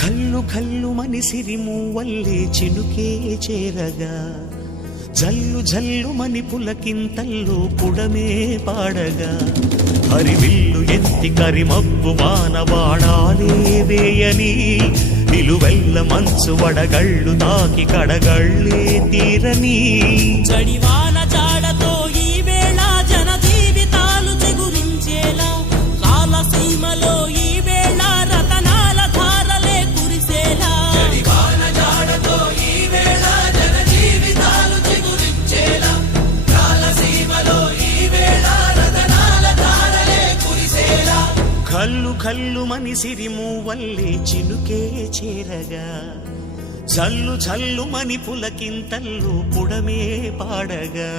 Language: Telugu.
కల్లు కల్లు మని సిరిమూవల్లే చినుకే చేరగా జల్లు జల్లు మని పులకింతల్లో పుడమే పాడగా హరివిల్లు ఎత్తి కరిమబ్బు వానవాడాలే వేయని నిలువెల్ల మంచు వడగళ్ళు తాకి కడగళ్ళే తీరని చడివాన జాడతో ఈ వేళ జన జీవితాలు చిగురించేలా రాలసీమలో ఈ వేళ రతనాల ధారలే కురిసేలా చడివాన జాడతో ఈ వేళ జన జీవితాలు చిగురించేలా రాలసీమలో ఈ వేళ రతనాల ధారలే కురిసేలా కల్లు కల్లు మని సిరిమూవల్లే చినుకే చేరగా జల్లు జల్లు మని పులకింతల్లు పుడమే పాడగా